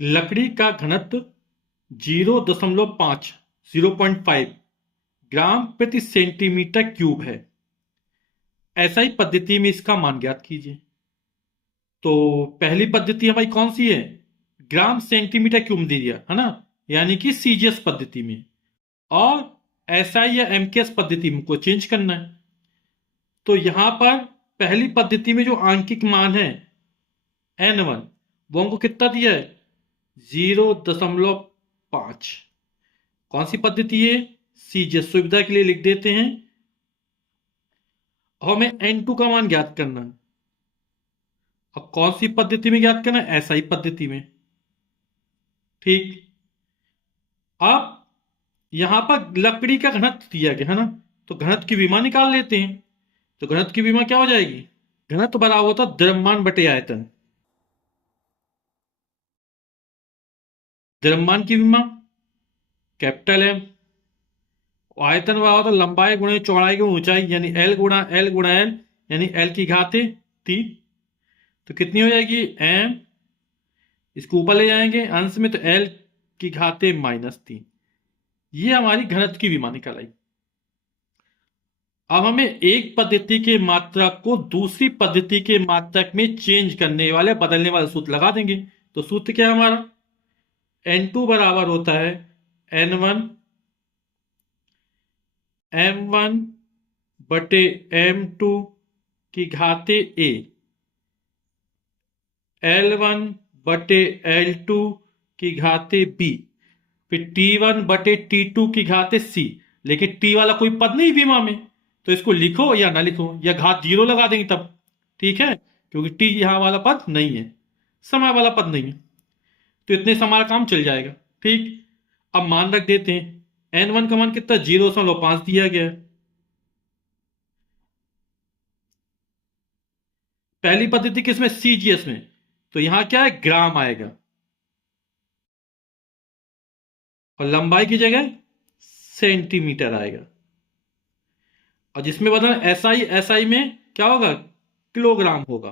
लकड़ी का घनत्व 0.5 ग्राम प्रति सेंटीमीटर क्यूब है। ऐसा ही पद्धति में इसका मान ज्ञात कीजिए। तो पहली पद्धति हमारी कौन सी है? ग्राम सेंटीमीटर क्यूब दे दिया है ना, यानी कि सीजीएस पद्धति में। और एसआई या एमकेएस पद्धति में को चेंज करना है। तो यहां पर पहली पद्धति में जो आंकिक मान है n1, वो हमको कितना दिया है? 0.5। कौन सी पद्धति है? सीजीएस। सुविधा के लिए लिख देते हैं। और हमें n2 का मान ज्ञात करना है। और कौन सी पद्धति में ज्ञात करना है? एसआई पद्धति में। ठीक। अब यहां पर लकड़ी का घनत्व दिया गया है ना, तो घनत्व की विमा निकाल लेते हैं। तो घनत्व की विमा क्या हो जाएगी? घनत्व बराबर होता है द्रव्यमान बटे आयतन। द्रव्यमान की विमा कैपिटल एम, आयतन बराबर होता है लंबाई गुणे चौड़ाई की ऊंचाई, यानी एल गुणा एल, यानी एल की घाते 3। तो कितनी हो जाएगी? एम, इसको ऊपर ले जाएंगे अंश में, तो एल की घाते -3। ये हमारी घनत्व की विमा निकल आई। अब हमें एक पद्धति के मात्रक को दूसरी पद्धति के मात्रक में चेंज करने वाले, बदलने वाले सूत्र लगा देंगे। तो सूत्र क्या है हमारा? n2 बराबर होता है n1 m1 बटे m2 की घाते a, L1 बटे L2 की घाते b, फिर T1 बटे T2 की घाते c। लेकिन T वाला कोई पद नहीं विमा में, तो इसको लिखो या ना लिखो, या घात 0 लगा देंगे तब। ठीक है, क्योंकि T यहां वाला पद नहीं है, समय वाला पद नहीं है। तो इतने से हमारा काम चल जाएगा। ठीक। अब मान रख देते हैं। n1 का मान कितना? 0.5 दिया गया है। पहली पद्धति किसमें? सीजीएस में। तो यहां क्या है? ग्राम आएगा, और लंबाई की जगह सेंटीमीटर आएगा। और जिसमें बदलना एसआई, एसआई में क्या होगा? किलोग्राम होगा।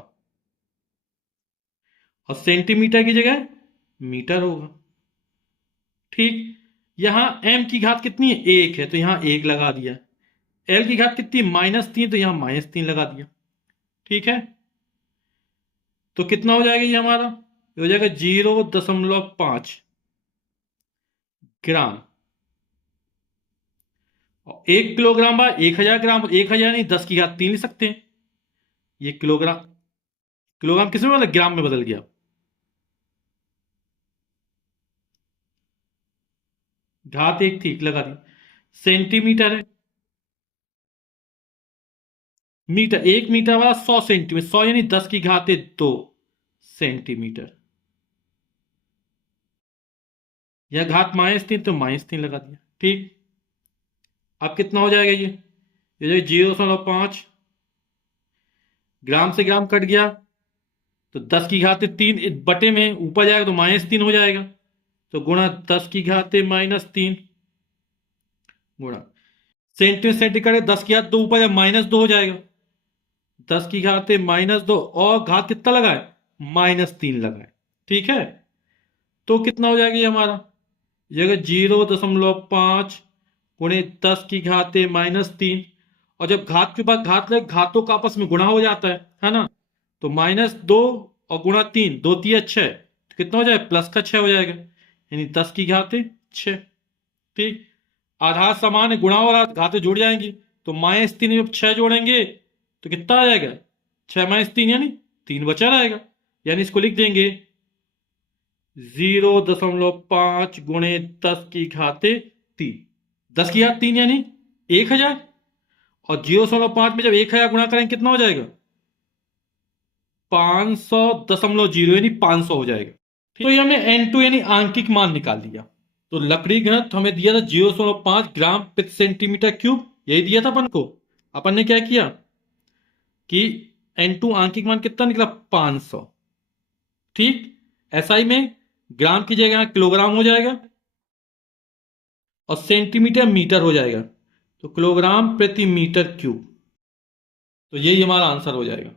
और सेंटीमीटर की जगह मीटर होगा। ठीक। यहां एम की घात कितनी है? 1 है, तो यहां 1 लगा दिया। एल की घात कितनी? -3, तो यहां -3 लगा दिया। ठीक है। तो कितना हो जाएगा ये हमारा? ये हो जाएगा 0.5 ग्राम। और 1 किलोग्राम बा 1000 ग्राम, 1000 नहीं 10 की घात 3 लिख सकते हैं। ये किलोग्राम, किलोग्राम किसमें बदल? ग्राम में बदल गया। घात 1 थी, लगा दी। सेंटीमीटर है, मीटर, 1 मीटर वाला 100 सेंटीमीटर, 100 यानी 10 की घाते 2 सेंटीमीटर। या घात -3, तो -3 लगा दिया। ठीक। अब कितना हो जाएगा ये 0.5 ग्राम से ग्राम कट गया, तो 10 की घाते 3 बटे में ऊपर जाएगा तो -3 हो जाएगा। तो गुणा 10 की घाते -3 गुणा सेंटीमीटर, 10 की घात 2 ऊपर जाए -2 हो जाएगा। 10 की घाते -2, और घात कितना लगा है? -3 लगा है। ठीक है। तो कितना हो जाएगा ये हमारा? जगह 0.5 गुणे 10 की घाते -3। और जब घात के बाद घात लगे, घातों का आपस में गुणा हो जाता है ना। तो -2 और गुणा 3, 2 3 6, तो कितना हो जाएगा? प्लस का 6 हो जाएगा, यानी 10 की घाते 6। ठीक। आधार समान है, गुणा और घाते जुड़ जाएंगी। तो -3 जब 6 जोड़ेंगे तो कितना आ जाएगा? 6 - 3 यानी 3 बचा रहेगा। यानी इसको लिख देंगे 0.5 गुणे 10 की घाते 3। 10 की घात 3 यानी 1000। और 0.5 में जब 1000 गुणा करेंगे कितना हो जाएगा? 500.0, यानी 500 हो जाएगा। तो ये हमने n2 यानी आंकिक मान निकाल दिया। तो लकड़ी घनत्व हमें दिया था 0.5 ग्राम प्रति सेंटीमीटर क्यूब, यही दिया था अपन को। अपन ने क्या किया कि n2 आंकिक मान कितना निकला? 500। ठीक। एसआई में ग्राम की जगह किलोग्राम हो जाएगा, और सेंटीमीटर मीटर हो जाएगा। तो किलोग्राम प्रति मीटर क्यूब। तो यही हमारा आंसर हो जाएगा।